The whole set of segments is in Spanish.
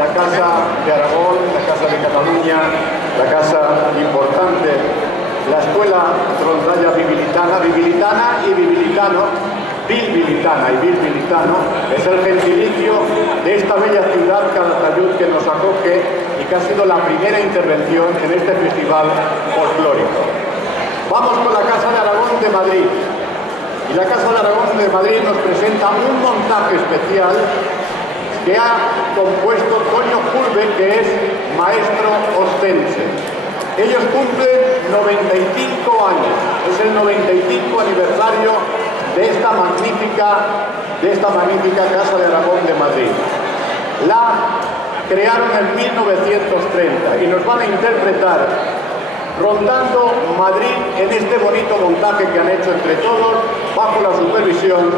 la Casa de Aragón, la Casa de Cataluña, la casa importante, la Escuela Rondalla Bibilitana y Bibilitano, Bilbilitana y Bilbilitano, es el gentilicio de esta bella ciudad Calatayud que nos acoge y que ha sido la primera intervención en este festival folclórico. Vamos con la Casa de Aragón de Madrid. Y la Casa de Aragón de Madrid nos presenta un montaje especial que ha compuesto Toño Pulve, que es maestro ostense. Ellos cumplen 95 años, es el 95 aniversario de esta magnífica Casa de Aragón de Madrid. La crearon en 1930 y nos van a interpretar rondando Madrid en este bonito montaje que han hecho entre todos, bajo la supervisión,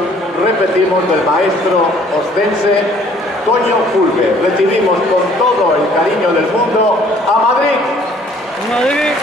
repetimos, del maestro ostense Toño Pulve. Recibimos con todo el cariño del mundo a Madrid. Madrid.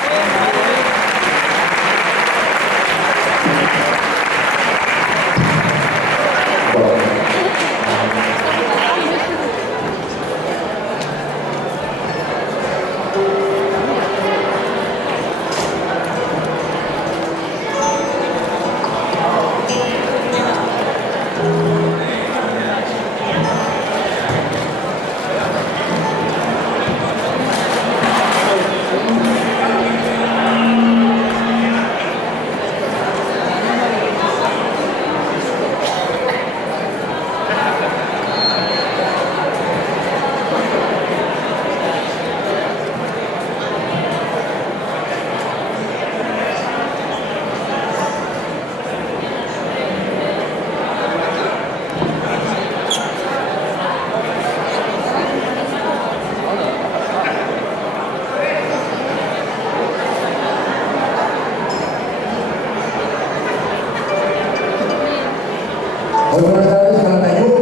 Muy buenas tardes, Calatayud.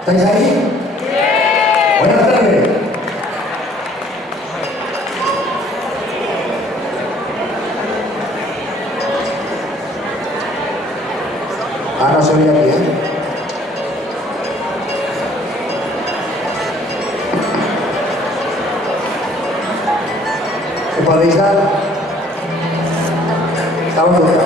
¿Estáis ahí? Buenas tardes. Ah, no se oye aquí, ¿eh? ¿Me podéis dar? Estamos fuera.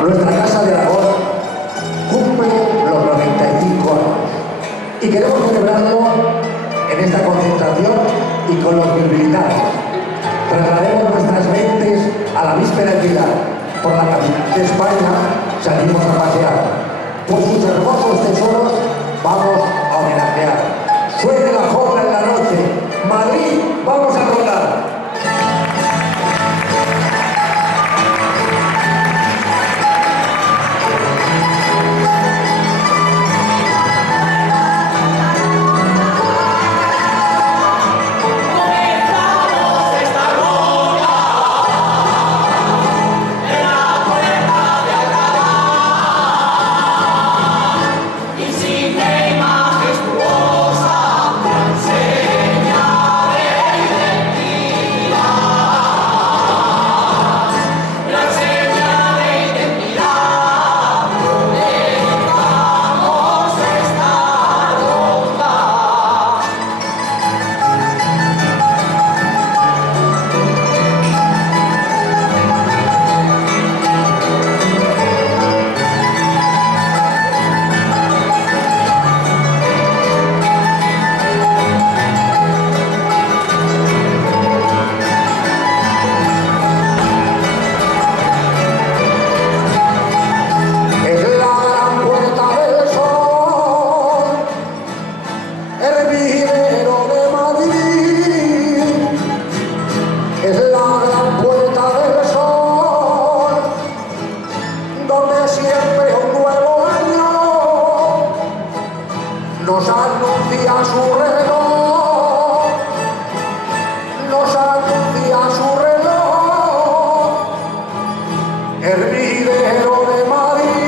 Nuestra Casa de Aragón cumple los 95 años y queremos celebrarlo en esta concentración y con los bibilitanos. Traslademos nuestras mentes a la víspera de Pilar. Por la capital de España salimos a pasear. Por sus hermosos tesoros vamos a homenajear. Suene la jota en la noche. Madrid, vamos a rodar. Sin majestuosa, enseñaré. de siempre un nuevo año nos anuncia su reloj, nos anuncia su reloj, hervidero de Madrid.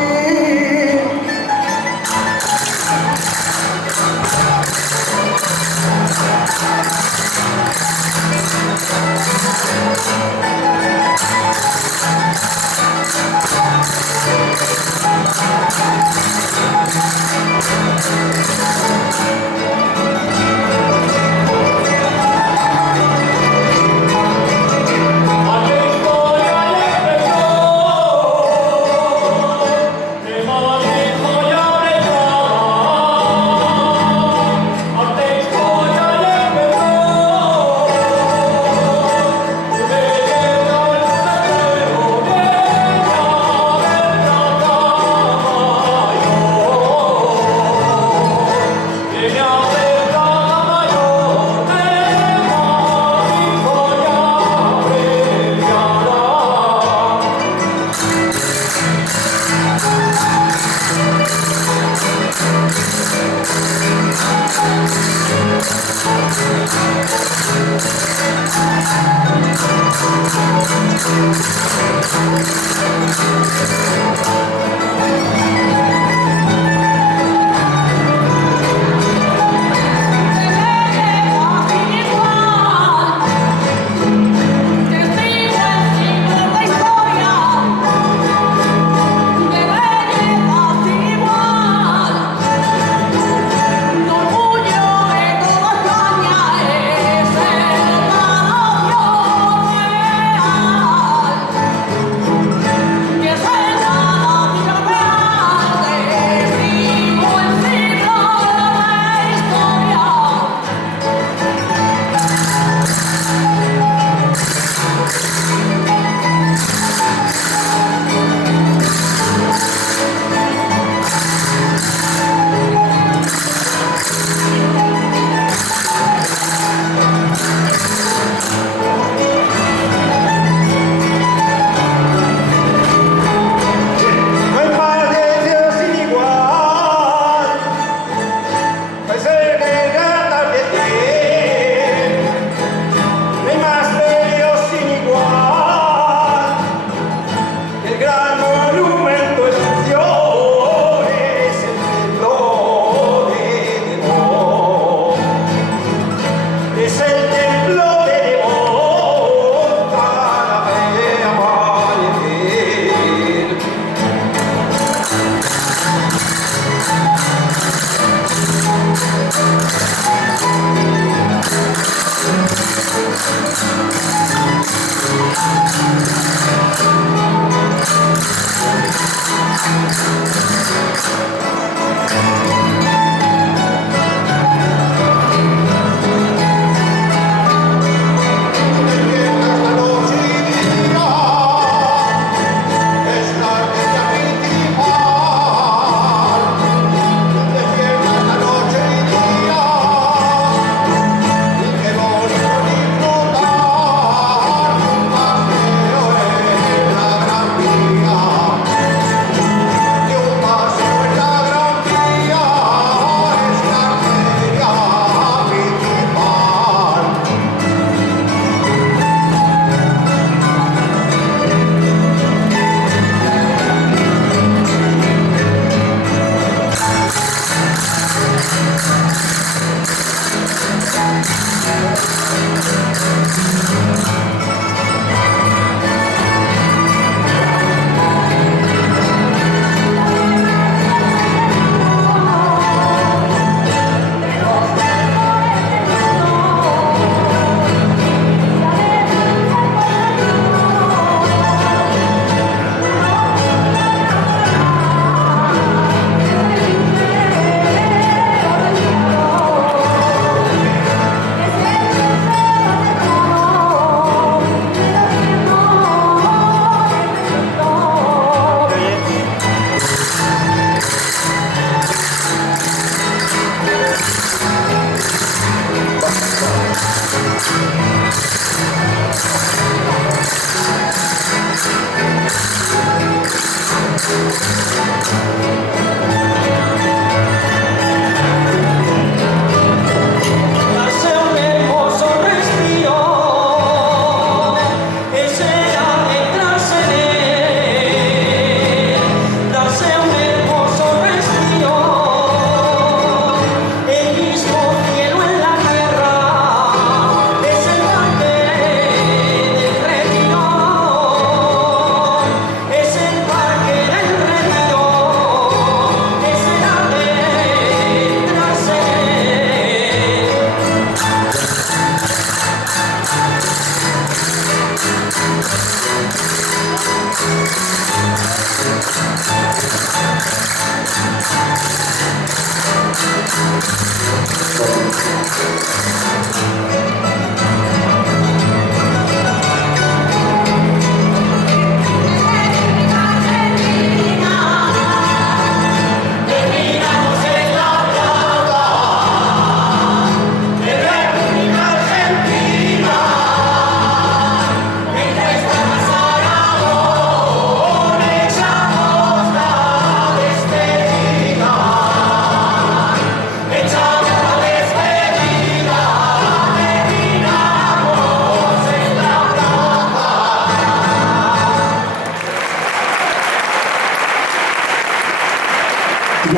Y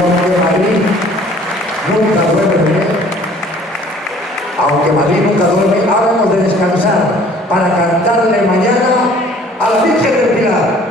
aunque Madrid nunca duerme, ahora hemos de descansar para cantarle mañana a la Virgen del Pilar.